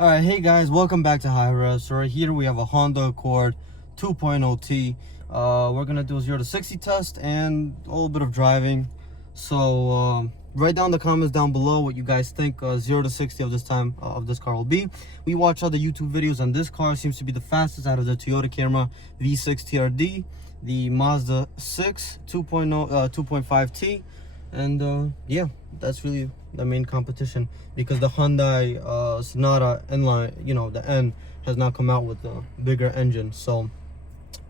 Alright, hey guys, welcome back to High Res. So right here we have a Honda Accord 2.0T. We're gonna do a 0 to 60 test and a little bit of driving. So write down the comments down below what you guys think 0 to 60 of this car will be. We watch other YouTube videos, and this car seems to be the fastest out of the Toyota Camry V6 TRD, the Mazda 6 2.5T, and yeah, that's really the main competition, because the Hyundai Sonata inline, the N, has now come out with a bigger engine. So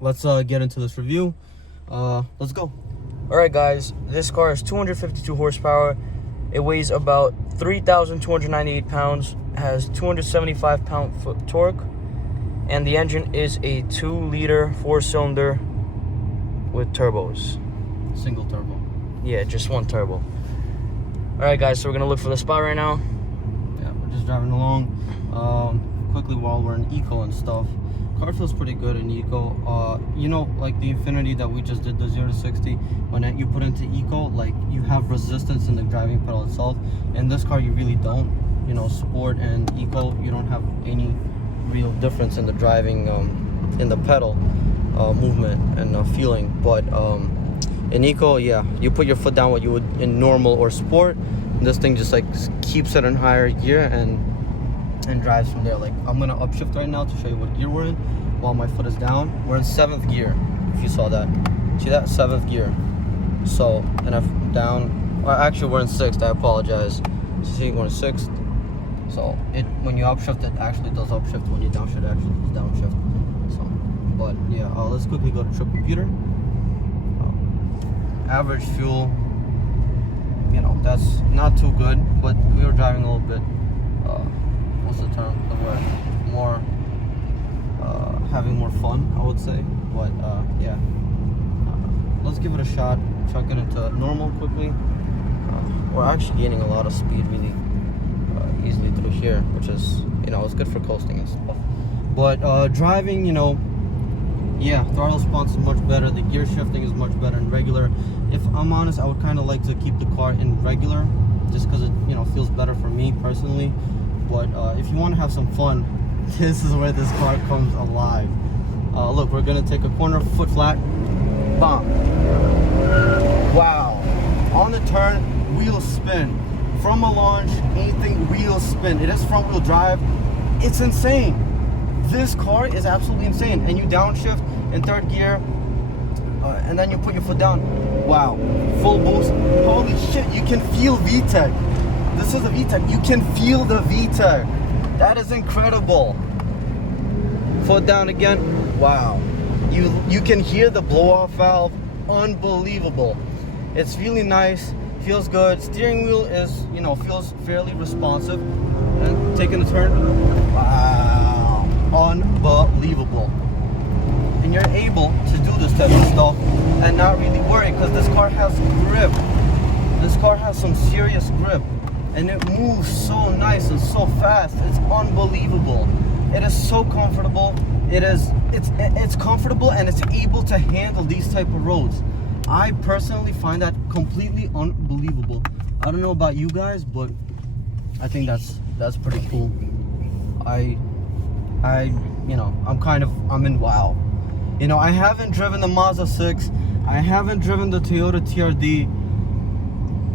let's get into this review. Let's go. All right, guys, this car is 252 horsepower. It weighs about 3,298 pounds, has 275 pound-foot torque, and the engine is a 2-liter 4-cylinder with turbos. Single turbo. Yeah, just one turbo. All right, guys, so we're gonna look for the spot right now. Yeah, we're just driving along quickly while we're in eco and stuff. Car feels pretty good in eco. Like the Infinity that we just did, the 0 to 60, when you put into eco, like, you have resistance in the driving pedal itself. In this car you really don't. Sport and eco, you don't have any real difference in the driving, in the pedal movement and feeling. But in eco, yeah, you put your foot down what you would in normal or sport, and this thing just like keeps it in higher gear and drives from there. Like, I'm gonna upshift right now to show you what gear we're in while my foot is down. We're in 7th gear, if you saw that. See that? 7th gear. So, and I'm down, well, actually we're in 6th, I apologize. See, we're in 6th. So when you upshift, it actually does upshift. When you downshift, it actually does downshift. So, but yeah, let's quickly go to trip computer. Average fuel, that's not too good, but we were driving a little bit, what's the term, more having more fun, I would say. But yeah, let's give it a shot. Chuck it into normal quickly. We're actually gaining a lot of speed really easily through here, which is, it's good for coasting and stuff. But driving, yeah, throttle response is much better. The gear shifting is much better in regular. If I'm honest, I would kind of like to keep the car in regular, just because it feels better for me personally. But if you want to have some fun, this is where this car comes alive. Look, we're gonna take a corner, foot flat, bam. Wow! On the turn, wheel spin. From a launch, anything wheel spin. It is front wheel drive. It's insane. This car is absolutely insane. And you downshift in 3rd gear, and then you put your foot down. Wow, full boost. Holy shit, you can feel VTEC. This is a VTEC. You can feel the VTEC. That is incredible. Foot down again. Wow. You can hear the blow-off valve. Unbelievable. It's really nice. Feels good. Steering wheel is, feels fairly responsive. And taking the turn. Wow. Unbelievable. And you're able to do this type of stuff and not really worry, because this car has grip. This car has some serious grip, and it moves so nice and so fast. It's unbelievable. It is so comfortable. It's comfortable, and it's able to handle these type of roads. I personally find that completely unbelievable. I don't know about you guys, but I think that's pretty cool. I'm in wow. I haven't driven the Mazda 6. I haven't driven the Toyota TRD.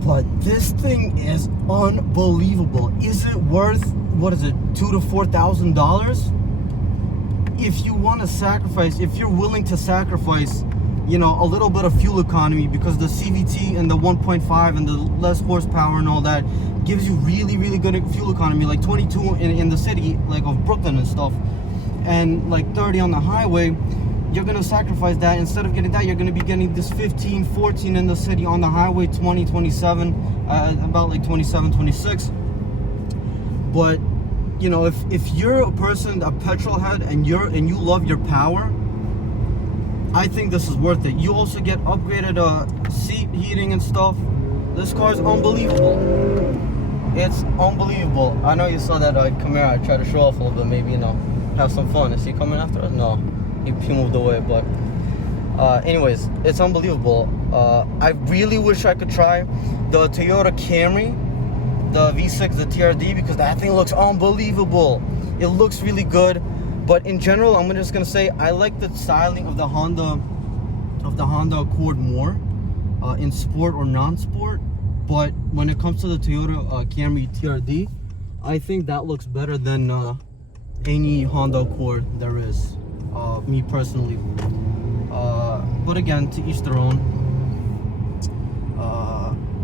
But this thing is unbelievable. Is it worth, what is it, $2,000 to $4,000? If you want to sacrifice, if you're willing to sacrifice, a little bit of fuel economy, because the CVT and the 1.5 and the less horsepower and all that gives you really, really good fuel economy, like 22 in the city, like of Brooklyn and stuff, and like 30 on the highway. You're gonna sacrifice that. Instead of getting that, you're gonna be getting this 15, 14 in the city, on the highway 20, 27, about like 27, 26. But if you're a person, a petrol head, and you love your power, I think this is worth it. You also get upgraded seat heating and stuff. This car is unbelievable. It's unbelievable. I know you saw that Camry. I tried to show off a little bit, maybe, have some fun. Is he coming after us? No, he moved away. But anyways, it's unbelievable. I really wish I could try the Toyota Camry, the V6, the TRD, because that thing looks unbelievable. It looks really good, but in general, I'm just gonna say I like the styling of the Honda Accord more in sport or non-sport. But when it comes to the Toyota Camry TRD, I think that looks better than any Honda Accord there is, me personally. But again, to each their own.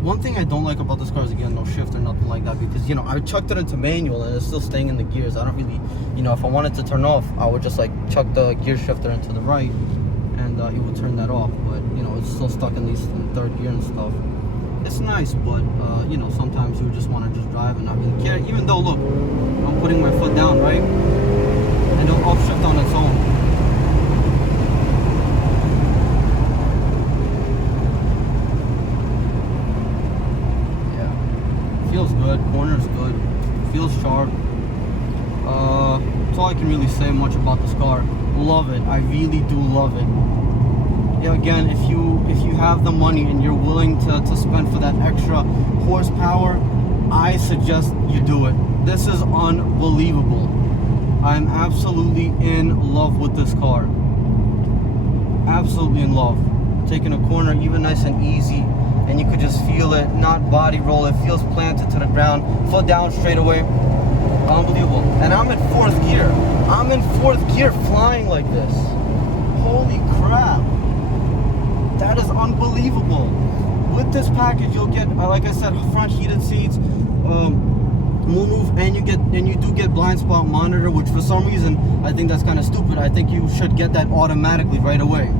One thing I don't like about this car is, again, no shift or nothing like that, because, you know, I chucked it into manual and it's still staying in the gears. I don't really, you know, if I wanted to turn off, I would just like chuck the gear shifter into the right and it would turn that off. But, you know, it's still stuck in these in third gear and stuff. It's nice, but you know, sometimes you just want to just drive and not really care. Even though, look, I'm putting my foot down, right, and it'll upshift on its own. Feels good, corner's good, feels sharp. That's all I can really say much about this car. Love it, I really do love it. Yeah, again, if you have the money and you're willing to spend for that extra horsepower, I suggest you do it. This is unbelievable. I'm absolutely in love with this car. Absolutely in love. Taking a corner even nice and easy, and you could just feel it, not body roll. It feels planted to the ground, foot down straight away. Unbelievable. And I'm in fourth gear. I'm in fourth gear flying like this. Holy crap. That is unbelievable. With this package, you'll get, like I said, front heated seats, move, and you do get blind spot monitor, which for some reason I think that's kind of stupid. I think you should get that automatically right away.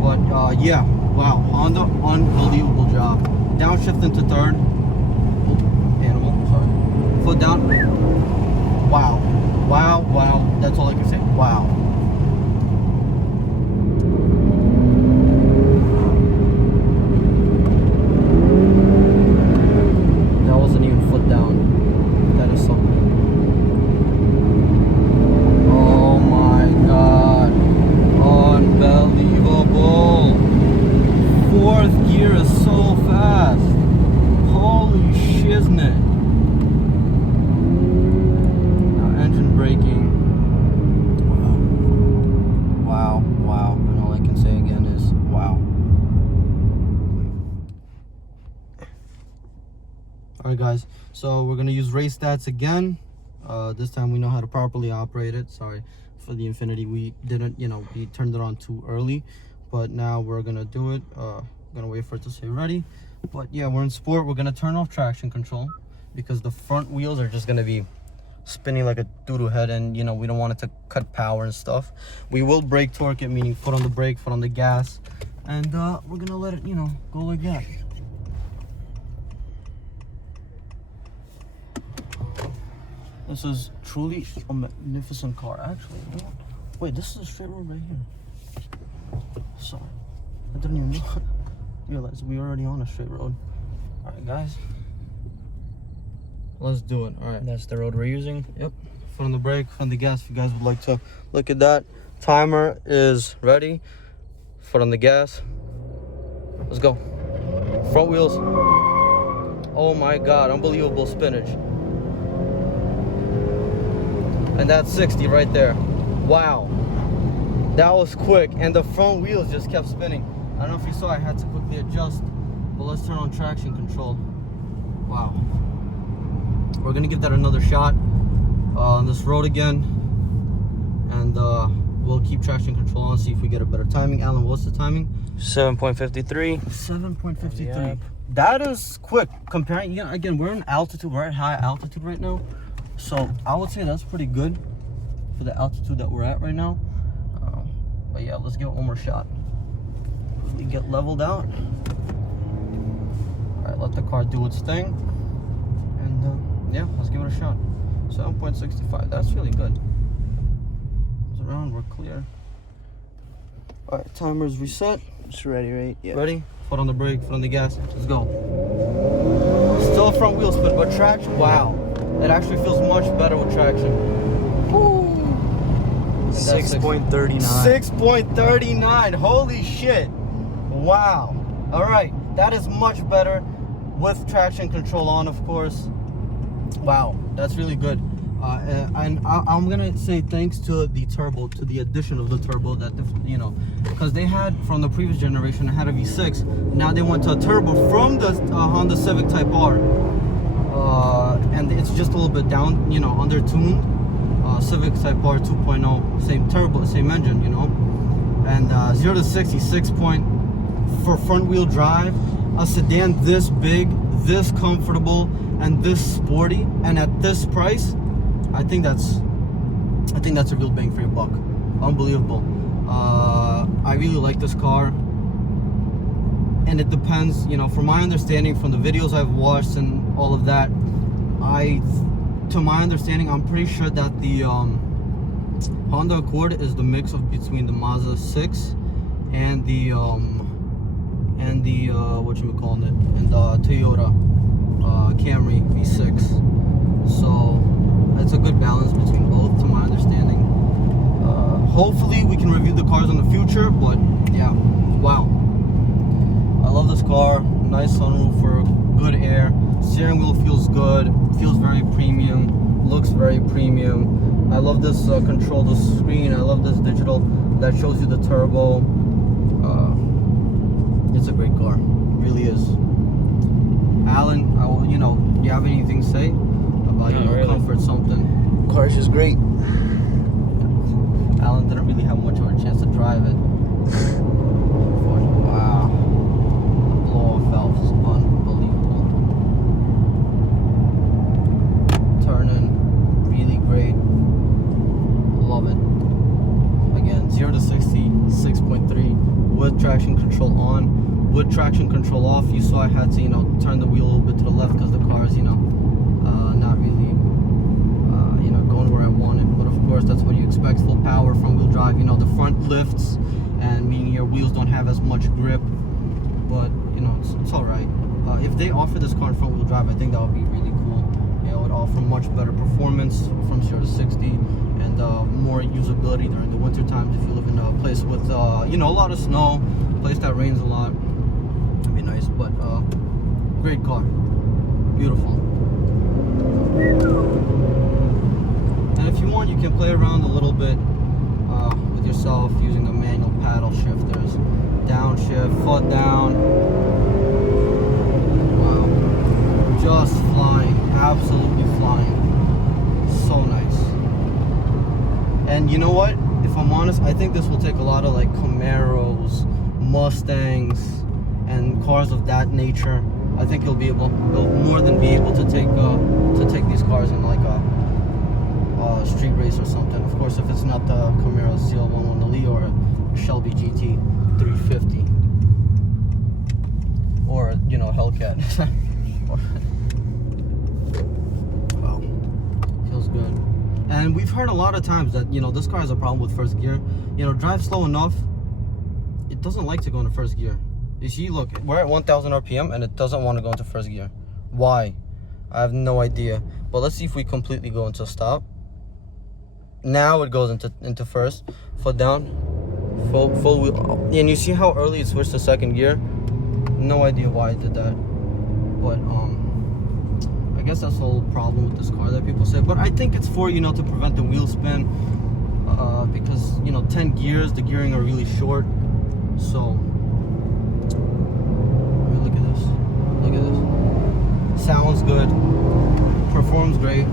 But yeah, wow, Honda, unbelievable job. Downshift into third. Oh, animal, sorry. Foot down. Wow, wow, wow. That's all I can say. Wow. That wasn't even foot down. That is something. Oh my God. Unbelievable. Fourth gear is so fast. Holy shiznit. Now engine braking. Wow. Wow, wow. And all I can say again is wow. Alright guys, so we're gonna use race stats again. This time we know how to properly operate it. Sorry for the Infinity, we didn't, you know, we turned it on too early, but now we're gonna do it. Gonna wait for it to say ready. But yeah, we're in sport. We're gonna turn off traction control because the front wheels are just gonna be spinning like a doodle head, and you know, we don't want it to cut power and stuff. We will brake torque it, meaning foot on the brake, foot on the gas, and we're gonna let it, you know, go like that. This is truly a magnificent car, actually. You know what? Wait, this is a straight road right here. Sorry, I didn't even realize we were already on a straight road. All right, guys, let's do it. All right, That's the road we're using. yep. Foot on the brake, foot on the gas. If you guys would like to look at that, timer is ready. Foot on the gas. Let's go. Front wheels. Oh my God, unbelievable spinach. And that's 60 right there. Wow, that was quick, and the front wheels just kept spinning. I don't know if you saw, I had to quickly adjust, but let's turn on traction control. Wow. We're gonna give that another shot on this road again, and we'll keep traction control on, see if we get a better timing. Alan, what's the timing? 7.53. 7.53. That is quick comparing. Yeah, again, we're in altitude. We're at high altitude right now, so I would say that's pretty good for the altitude that we're at right now. But yeah, let's give it one more shot. We get leveled out. All right, let the car do its thing, and yeah, let's give it a shot. 7.65. That's really good. It's around. We're clear. All right, timer's reset. It's ready, right? Yeah. Ready? Foot on the brake, foot on the gas. Let's go. Still a front wheel spin, but traction, wow. It actually feels much better with traction. Woo. 6.39. 6.39. Holy shit. Wow. All right. That is much better with traction control on, of course. Wow. That's really good. And I'm gonna say thanks to the turbo, to the addition of the turbo, that because they had from the previous generation, it had a V6. Now they went to a turbo from the Honda Civic Type R, and it's just a little bit down, under tuned. Civic Type R 2.0, same turbo, same engine, and 0 to 60, 6 point for front wheel drive, a sedan this big, this comfortable, and this sporty, and at this price, I think that's a real bang for your buck. Unbelievable. I really like this car, and it depends, from my understanding, from the videos I've watched and all of that, to my understanding, I'm pretty sure that the Honda Accord is the mix of between the Mazda 6 and the whatchamacallit, and the Toyota Camry V6. So it's a good balance between both, to my understanding. Hopefully we can review the cars in the future, but yeah, wow. I love this car. Nice sunroof for good air. Steering wheel feels good, feels very premium, looks very premium. I love this control, the screen. I love this digital that shows you the turbo. It's a great car, really is. Alan, do you have anything to say about really. comfort, something? Car's just great. Alan didn't really have much of a chance to drive it. Wow, the blow-off valve is unbelievable. Turning, really great. Love it. Again, 0 to 60, 6.3 with traction control on. With traction control off, you saw I had to, turn the wheel a little bit to the left because the car is, not really, going where I wanted. But of course, that's what you expect. Full power, front wheel drive. The front lifts, and meaning your wheels don't have as much grip. But it's all right. If they offer this car in front wheel drive, I think that would be really cool. It would offer much better performance from 0 to 60, and more usability during the winter times if you live in a place with a lot of snow, a place that rains a lot. It'd be nice. But great car, beautiful. And if you want, you can play around a little bit with yourself using the manual paddle shifters. Downshift, foot down. Wow, just flying, absolutely flying. So nice. And you know what? If I'm honest, I think this will take a lot of like Camaros, Mustangs, and cars of that nature. I think you'll more than be able to take these cars in like a street race or something. Of course, if it's not the Camaro CL11 Elite or a Shelby GT 350 or Hellcat. Wow, feels good. And we've heard a lot of times that this car has a problem with first gear. Drive slow enough, it doesn't like to go into first gear. You see, look, we're at 1,000 RPM and it doesn't want to go into first gear. Why? I have no idea. But let's see if we completely go into stop. Now it goes into first. Foot down, full wheel. And you see how early it switched to second gear? No idea why it did that. But I guess that's the whole problem with this car that people say. But I think it's for to prevent the wheel spin, because 10 gears, the gearing are really short. So look at this. Sounds good, performs great.